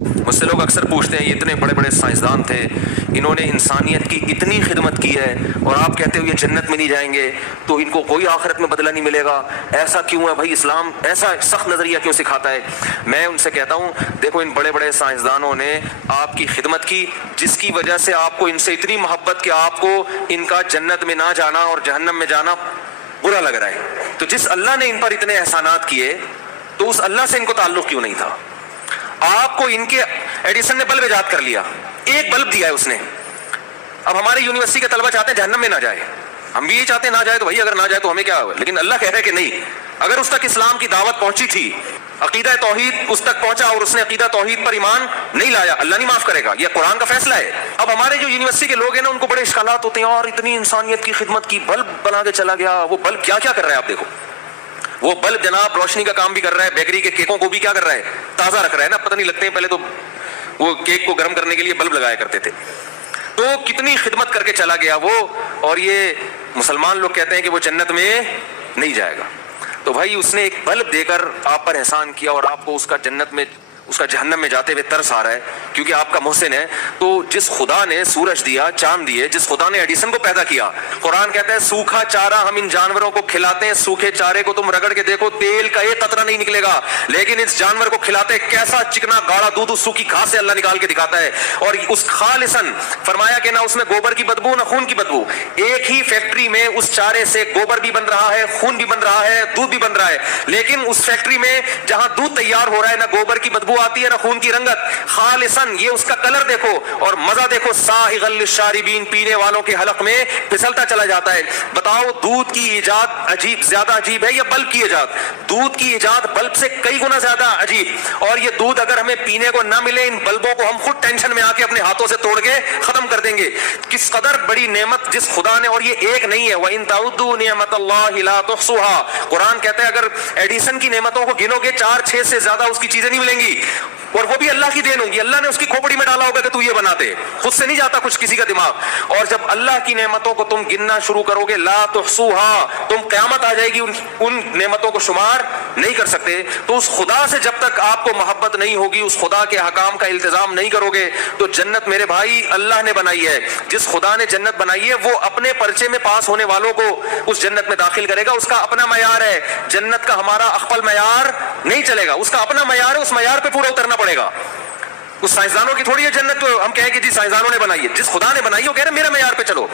مجھ سے لوگ اکثر پوچھتے ہیں یہ اتنے بڑے بڑے سائنسدان تھے، انہوں نے انسانیت کی اتنی خدمت کی ہے اور آپ کہتے ہو یہ جنت میں نہیں جائیں گے تو ان کو کوئی آخرت میں بدلہ نہیں ملے گا، ایسا کیوں ہے بھائی؟ اسلام ایسا سخت نظریہ کیوں سکھاتا ہے؟ میں ان سے کہتا ہوں دیکھو ان بڑے بڑے سائنسدانوں نے آپ کی خدمت کی، جس کی وجہ سے آپ کو ان سے اتنی محبت کہ آپ کو ان کا جنت میں نہ جانا اور جہنم میں جانا برا لگ رہا ہے۔ تو جس اللہ نے ان پر اتنے احسانات کیے تو اس اللہ سے ان کو تعلق کیوں نہیں تھا؟ آپ کو ان کے ایڈیسن نے بلب ایجاد کر لیا، ایک بلب دیا ہے اس نے، اب ہمارے یونیورسٹی کے طلبہ چاہتے ہیں جہنم میں نہ جائے، ہم بھی یہ چاہتے ہیں نہ جائے، تو بھائی اگر نہ جائے تو ہمیں کیا ہوا؟ لیکن اللہ کہہ رہا ہے کہ نہیں، اگر اس تک اسلام کی دعوت پہنچی تھی، عقیدہ توحید اس تک پہنچا اور اس نے عقیدہ توحید پر ایمان نہیں لایا، اللہ نہیں معاف کرے گا، یہ قرآن کا فیصلہ ہے۔ اب ہمارے جو یونیورسٹی کے لوگ ہیں نا ان کو بڑے اشکالات ہوتے ہیں، اور اتنی انسانیت کی خدمت کی، بلب بنا کے چلا گیا، وہ بلب کیا کیا کر رہا ہے آپ دیکھو، وہ بلب جناب روشنی کا کام بھی کر رہا ہے، بیکری کے کیکوں کو بھی کیا کر رہا ہے؟ تازہ رکھ رہا ہے نا، پتہ نہیں لگتے ہیں، پہلے تو وہ کیک کو گرم کرنے کے لیے بلب لگایا کرتے تھے، تو کتنی خدمت کر کے چلا گیا وہ، اور یہ مسلمان لوگ کہتے ہیں کہ وہ جنت میں نہیں جائے گا۔ تو بھائی اس نے ایک بلب دے کر آپ پر احسان کیا اور آپ کو اس کا جنت میں، اس کا جہنم میں جاتے ہوئے ترس آ رہا ہے کیونکہ آپ کا محسن ہے۔ تو جس خدا نے سورج دیا، چاند دیے، جس خدا نے ایڈیسن کو پیدا کیا، قرآن کہتا ہے سوکھا چارہ ہم ان جانوروں کو کھلاتے ہیں، سوکھے چارے کو تم رگڑ کے دیکھو تیل کا ایک قطرہ نہیں نکلے گا، لیکن اس جانور کو کھلاتے کیسا چکنا گاڑا دودھ اس سوکھی گھاس سے اللہ نکال کے دکھاتا ہے، اور اس خالصاً فرمایا کہ نہ اس میں گوبر کی بدبو نہ خون کی بدبو، ایک ہی فیکٹری میں اس چارے سے گوبر بھی بن رہا ہے، خون بھی بن رہا ہے، دودھ بھی بن رہا ہے، لیکن اس فیکٹری میں جہاں دودھ تیار ہو رہا ہے نہ گوبر کی بدبو آتی ہے نہ خون کی رنگت، خالصاً یہ اس کا کلر دیکھو اور مزہ دیکھو، سائغا للشاربین، پینے والوں کے حلق میں پھسلتا چلا جاتا ہے۔ بتاؤ دودھ کی ایجاد عجیب، زیادہ عجیب ہے یا بلب کی ایجاد؟ دودھ کی ایجاد بلب سے کئی گنا زیادہ عجیب، اور یہ دودھ اگر ہمیں پینے کو نہ ملے، ان بلبوں کو ہم خود ٹینشن میں آ کے اپنے ہاتھوں سے توڑ کے ختم کر دیں گے۔ کس قدر بڑی نعمت جس خدا نے، اور یہ ایک نہیں ہے، وَإِن تَعُدُّوا نِعْمَةَ اللَّهِ لَا تُحْصُوهَا، قرآن کہتا ہے اگر ایڈیسن کی نعمتوں کو گنو گے 4-6 سے زیادہ اس کی چیزیں نہیں ملیں گی، اور وہ بھی اللہ کی دین ہوگی، اللہ نے اس کی کھوپڑی میں ڈالا ہوگا کہ تو یہ بنا دے، خود سے نہیں جاتا کچھ کسی کا دماغ۔ اور جب اللہ کی نعمتوں کو تم گننا شروع کرو گے، لا تحصوها، تم قیامت آ جائے گی ان نعمتوں کو شمار نہیں کر سکتے۔ تو اس خدا سے جب تک آپ کو محبت نہیں ہوگی، اس خدا کے احکام کا التزام نہیں کرو گے، تو جنت میرے بھائی اللہ نے بنائی ہے، جس خدا نے جنت بنائی ہے وہ اپنے پرچے میں پاس ہونے والوں کو اس جنت میں داخل کرے گا، اس کا اپنا معیار ہے، جنت کا ہمارا اخپل معیار نہیں چلے گا، اس کا اپنا معیار ہے، اس معیار پہ پورا اترنا پڑے گا۔ اس سائنسدانوں کی تھوڑی ہے جنت تو ہم کہیں کہ جی سائنسدانوں نے بنائی ہے، جس خدا نے بنائی ہے وہ کہہ رہے ہیں میرا معیار پہ چلو۔